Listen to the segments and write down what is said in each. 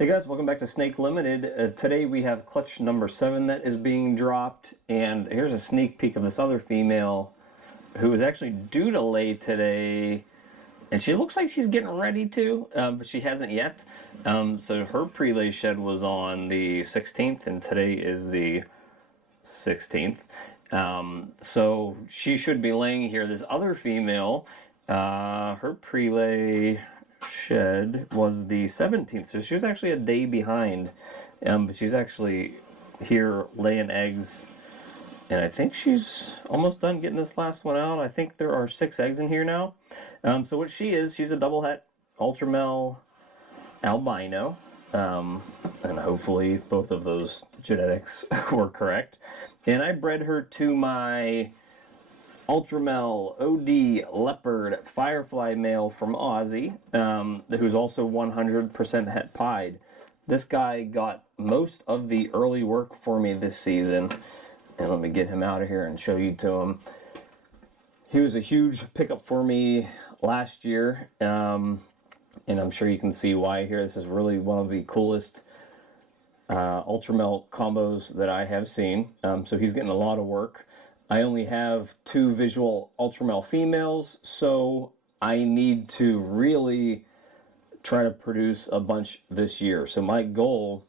Hey guys, welcome back to Snake Limited. Today we have clutch number 7 that is being dropped, and here's a sneak peek of this other female who is actually due to lay today, and she looks like she's getting ready to, but she hasn't yet. So her pre-lay shed was on the 16th, and today is the 16th. So she should be laying here. This other female, her pre-lay shed was the 17th, so she was actually a day behind, but she's actually here laying eggs, and I think she's almost done getting this last one out. I think there are 6 eggs in here now. So what she is, she's a double het Ultramel albino, and hopefully both of those genetics were correct, and I bred her to my Ultramel OD Leopard Firefly male from Aussie, who's also 100% het pied. This guy got most of the early work for me this season, and let me get him out of here and show you to him. He was a huge pickup for me last year, and I'm sure you can see why here. This is really one of the coolest Ultramel combos that I have seen, so he's getting a lot of work. I only have 2 visual Ultramel females, so I need to really try to produce a bunch this year. So my goal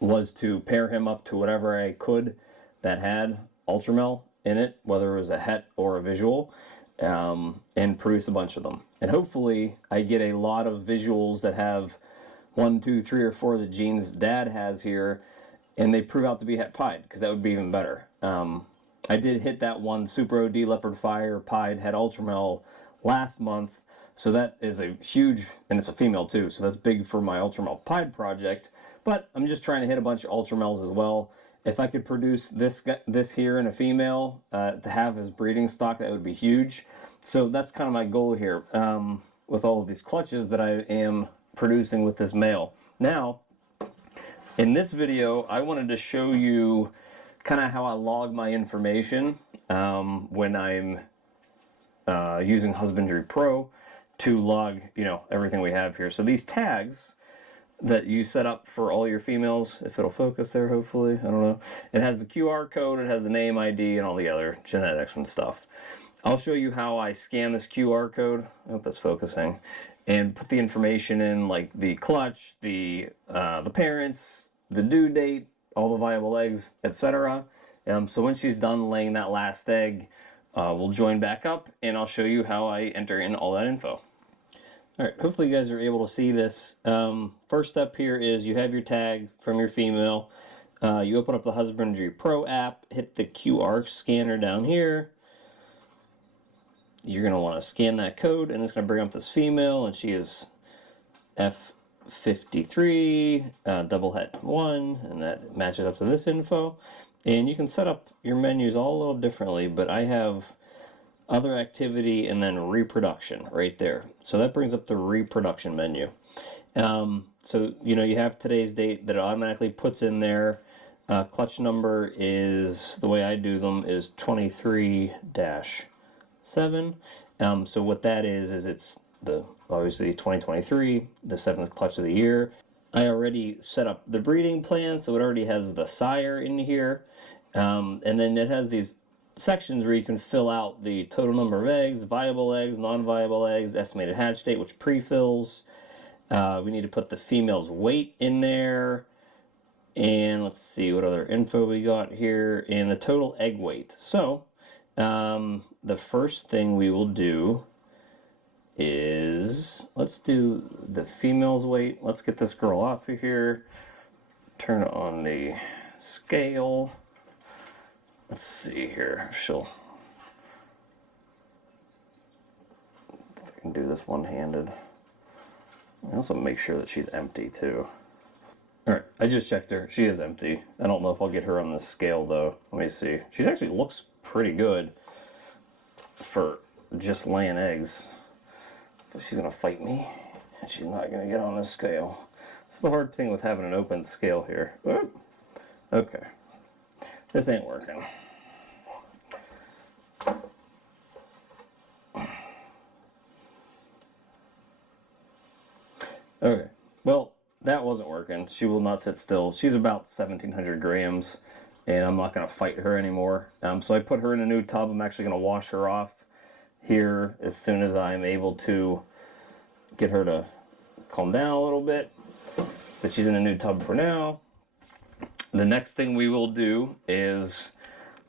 was to pair him up to whatever I could that had Ultramel in it, whether it was a het or a visual, and produce a bunch of them. And hopefully I get a lot of visuals that have 1, 2, 3, or 4 of the genes Dad has here, and they prove out to be het pied, because that would be even better. I did hit that one Super OD Leopard Fire pied het Ultramel last month, so that is a huge, and it's a female too, so that's big for my Ultramel pied project. But I'm just trying to hit a bunch of Ultramels as well. If I could produce this here in a female to have as breeding stock, that would be huge. So that's kind of my goal here with all of these clutches that I am producing with this male. Now, in this video, I wanted to show you kind of how I log my information when I'm using Husbandry.Pro to log, everything we have here. So these tags that you set up for all your females, if it'll focus there, hopefully, I don't know. It has the QR code, it has the name ID, and all the other genetics and stuff. I'll show you how I scan this QR code, I hope that's focusing, and put the information in, like the clutch, the parents, the due date, all the viable eggs, etc. So when she's done laying that last egg, we'll join back up, and I'll show you how I enter in all that info. Alright, hopefully you guys are able to see this. First step here is you have your tag from your female. You open up the Husbandry.Pro app, hit the QR scanner down here. You're going to want to scan that code, and it's going to bring up this female, and she is F53, double het 1, and that matches up to this info. And you can set up your menus all a little differently, but I have other activity and then reproduction right there. So that brings up the reproduction menu. So you have today's date that it automatically puts in there. Clutch number is, the way I do them, is 23-7. So what that is it's obviously 2023, the 7th clutch of the year. I already set up the breeding plan, so it already has the sire in here. And then it has these sections where you can fill out the total number of eggs, viable eggs, non-viable eggs, estimated hatch date, which pre-fills. We need to put the female's weight in there. And let's see what other info we got here. And the total egg weight. So, the first thing we will do is, let's do the female's weight. Let's get this girl off of here. Turn on the scale. Let's see here. If I can do this one-handed. I also make sure that she's empty too. Alright, I just checked her. She is empty. I don't know if I'll get her on the scale though. Let me see. She actually looks pretty good for just laying eggs. But she's gonna fight me, and she's not gonna get on the scale. It's the hard thing with having an open scale here. Okay. This ain't working. Okay, well, that wasn't working. She will not sit still. She's about 1,700 grams, and I'm not going to fight her anymore. So I put her in a new tub. I'm actually going to wash her off here as soon as I'm able to get her to calm down a little bit. But she's in a new tub for now. The next thing we will do is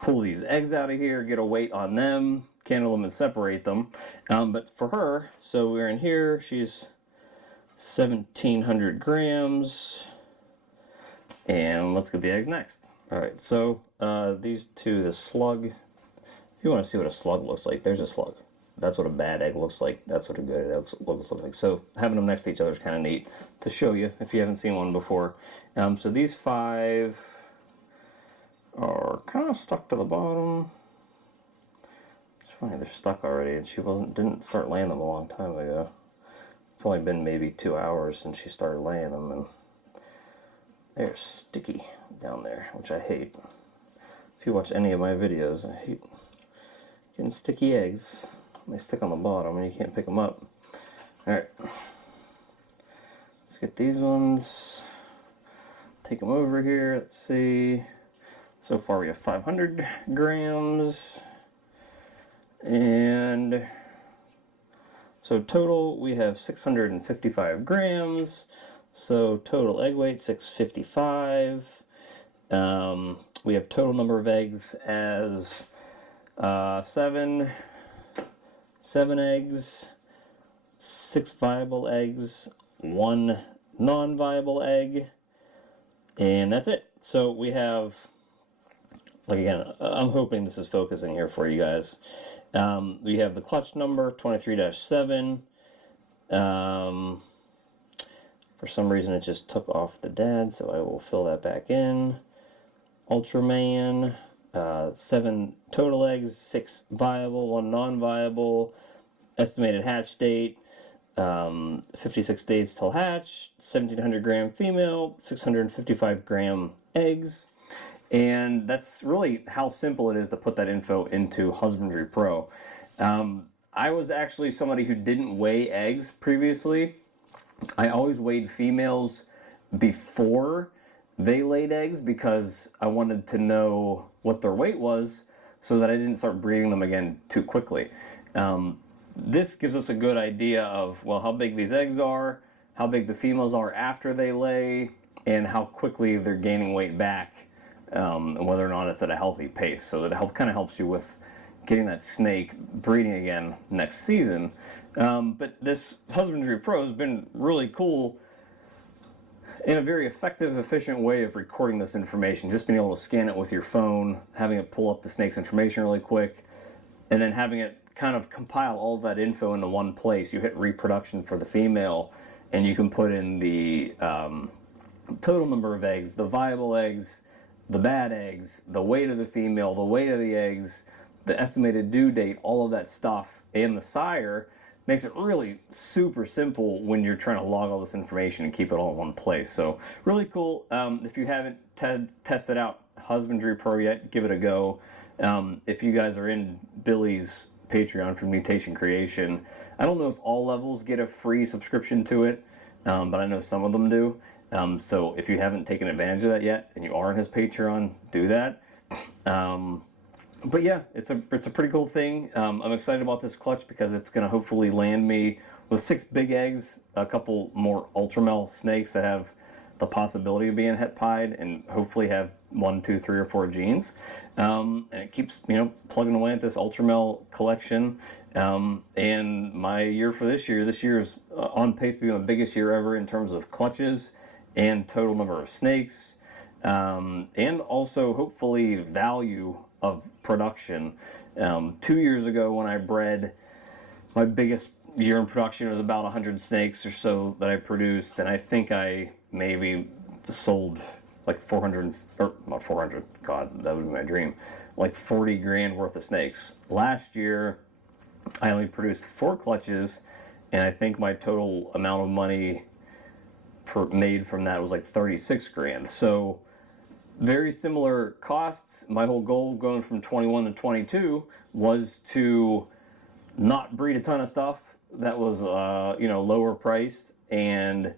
pull these eggs out of here, get a weight on them, candle them and separate them. But for her, so we're in here, she's 1,700 grams. And let's get the eggs next. All right, so these two, the slug, if you want to see what a slug looks like, there's a slug. That's what a bad egg looks like. That's what a good egg looks like. So having them next to each other is kind of neat to show you if you haven't seen one before. So these 5 are kind of stuck to the bottom. It's funny, they're stuck already, and she didn't start laying them a long time ago. It's only been maybe 2 hours since she started laying them, and they're sticky down there, which I hate. If you watch any of my videos, I hate getting sticky eggs. They stick on the bottom and you can't pick them up. Alright, let's get these ones, take them over here. Let's see, so far we have 500 grams, and so total we have 655 grams, so total egg weight 655. We have total number of eggs as 7 eggs, 6 viable eggs, 1 non-viable egg, and that's it. So we have, like, again, I'm hoping this is focusing here for you guys. We have the clutch number 23-7. For some reason it just took off the dad, so I will fill that back in. Ultraman, 7 total eggs, 6 viable, 1 non-viable. Estimated hatch date, 56 days till hatch. 1,700 gram female, 655 gram eggs. And that's really how simple it is to put that info into Husbandry.Pro. I was actually somebody who didn't weigh eggs previously. I always weighed females before they laid eggs because I wanted to know what their weight was so that I didn't start breeding them again too quickly. This gives us a good idea of, well, how big these eggs are, how big the females are after they lay, and how quickly they're gaining weight back, and whether or not it's at a healthy pace. So that kind of helps you with getting that snake breeding again next season. But this Husbandry.Pro has been really cool in a very effective, efficient way of recording this information. Just being able to scan it with your phone, having it pull up the snake's information really quick, and then having it kind of compile all of that info into one place. You hit reproduction for the female, and you can put in the total number of eggs, the viable eggs, the bad eggs, the weight of the female, the weight of the eggs, the estimated due date, all of that stuff, and the sire. Makes it really super simple when you're trying to log all this information and keep it all in one place. So really cool. If you haven't tested out Husbandry.Pro yet, give it a go. If you guys are in Billy's Patreon for Mutation Creation, I don't know if all levels get a free subscription to it, but I know some of them do. So if you haven't taken advantage of that yet and you are on his Patreon, do that. But yeah, it's a pretty cool thing. I'm excited about this clutch because it's going to hopefully land me with 6 big eggs, a couple more Ultramel snakes that have the possibility of being het pied, and hopefully have 1, 2, 3, or 4 genes. And it keeps, plugging away at this Ultramel collection. And my year for this year is on pace to be my biggest year ever in terms of clutches and total number of snakes, and also hopefully value of production. 2 years ago when I bred, my biggest year in production was about 100 snakes or so that I produced, and I think I maybe sold like 400, or not 400, God, that would be my dream, like 40 grand worth of snakes. Last year I only produced 4 clutches, and I think my total amount of money made from that was like 36 grand. So very similar costs. My whole goal going from 21 to 22 was to not breed a ton of stuff that was lower priced and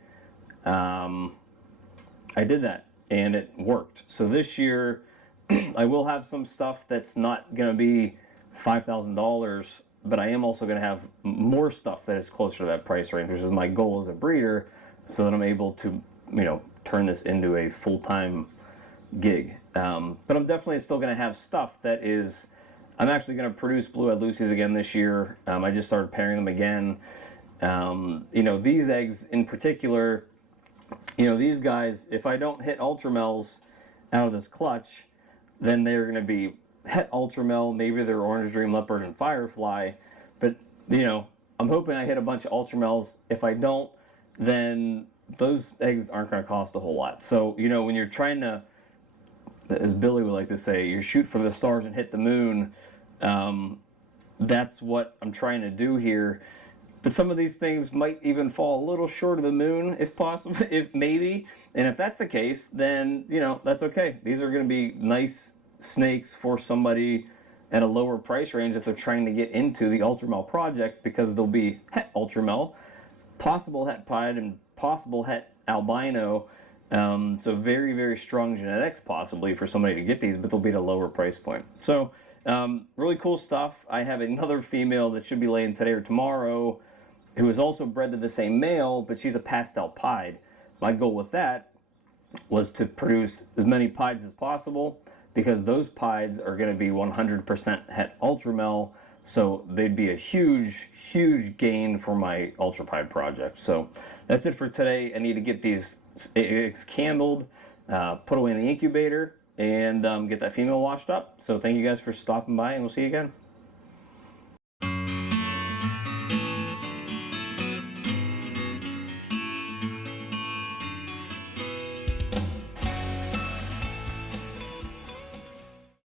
I did that and it worked. So this year I will have some stuff that's not going to be $5,000, but I am also going to have more stuff that is closer to that price range, which is my goal as a breeder, so that I'm able to, turn this into a full-time gig. But I'm definitely still going to have stuff that is, I'm actually going to produce blue-eyed Lucy's again this year. I just started pairing them again. These eggs in particular, these guys, if I don't hit Ultramels out of this clutch, then they're going to be het Ultramel, maybe they're Orange Dream Leopard and Firefly, but I'm hoping I hit a bunch of Ultramels. If I don't, then those eggs aren't going to cost a whole lot. So when you're trying to, as Billy would like to say, you shoot for the stars and hit the moon. That's what I'm trying to do here. But some of these things might even fall a little short of the moon, if possible, if maybe. And if that's the case, then that's okay. These are going to be nice snakes for somebody at a lower price range if they're trying to get into the Ultramel project, because they'll be het Ultramel, possible het pied, and possible het albino. So very, very strong genetics possibly for somebody to get these, but they'll be at a lower price point. So really cool stuff. I have another female that should be laying today or tomorrow who is also bred to the same male, but she's a pastel pied. My goal with that was to produce as many pieds as possible, because those pieds are going to be 100% het Ultramel, so they'd be a huge, huge gain for my Ultra Pied project. So that's it for today. I need to get these eggs candled, put away in the incubator, and get that female washed up. So thank you guys for stopping by, and we'll see you again.